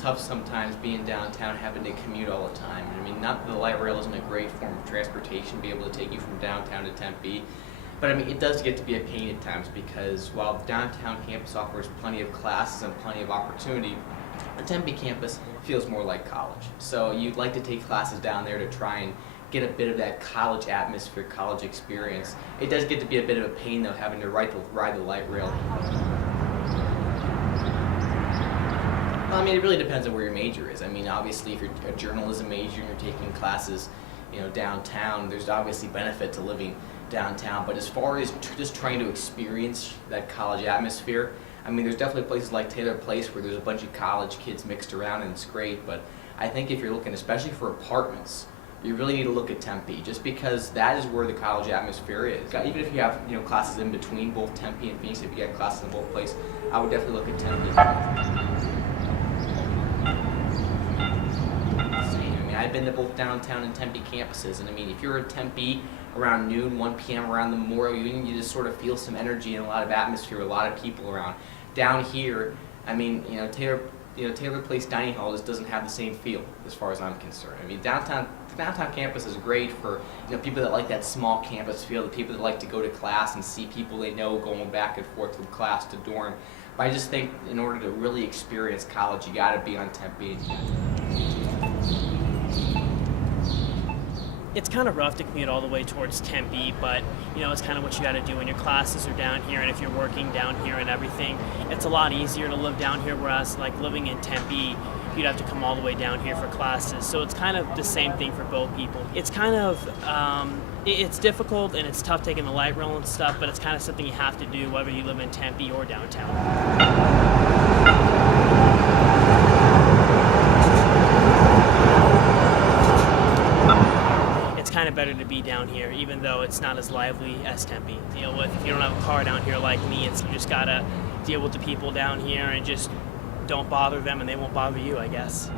tough sometimes being downtown, having to commute all the time. I mean, not that the light rail isn't a great form of transportation, to be able to take you from downtown to Tempe, but I mean, it does get to be a pain at times because while the downtown campus offers plenty of classes and plenty of opportunity, the Tempe campus feels more like college. So you'd like to take classes down there to try and get a bit of that college atmosphere, college experience. It does get to be a bit of a pain though, having to ride the light rail. Well, I mean, it really depends on where your major is. I mean, obviously, if you're a journalism major and you're taking classes, downtown, there's obviously benefit to living downtown. But as far as just trying to experience that college atmosphere, I mean, there's definitely places like Taylor Place where there's a bunch of college kids mixed around and it's great. But I think if you're looking, especially for apartments, you really need to look at Tempe, just because that is where the college atmosphere is. Even if you have classes in between both Tempe and Phoenix, if you get classes in both places, I would definitely look at Tempe. I've been to both downtown and Tempe campuses, and I mean, if you're in Tempe around noon, 1 p.m. around the Memorial Union, you just sort of feel some energy and a lot of atmosphere, a lot of people around. Down here, I mean, Taylor Place Dining Hall just doesn't have the same feel as far as I'm concerned. I mean, the downtown campus is great for people that like that small campus feel, the people that like to go to class and see people they know going back and forth from class to dorm. But I just think in order to really experience college, you got to be on Tempe. It's kind of rough to commute all the way towards Tempe, but it's kind of what you got to do when your classes are down here, and if you're working down here and everything, it's a lot easier to live down here, whereas like living in Tempe, you'd have to come all the way down here for classes. So it's kind of the same thing for both people. It's kind of it's difficult and it's tough taking the light rail and stuff, but it's kind of something you have to do whether you live in Tempe or downtown. Kind of better to be down here, even though it's not as lively as Tempe. Deal with if you don't have a car down here like me, and so you just gotta deal with the people down here and just don't bother them, and they won't bother you, I guess.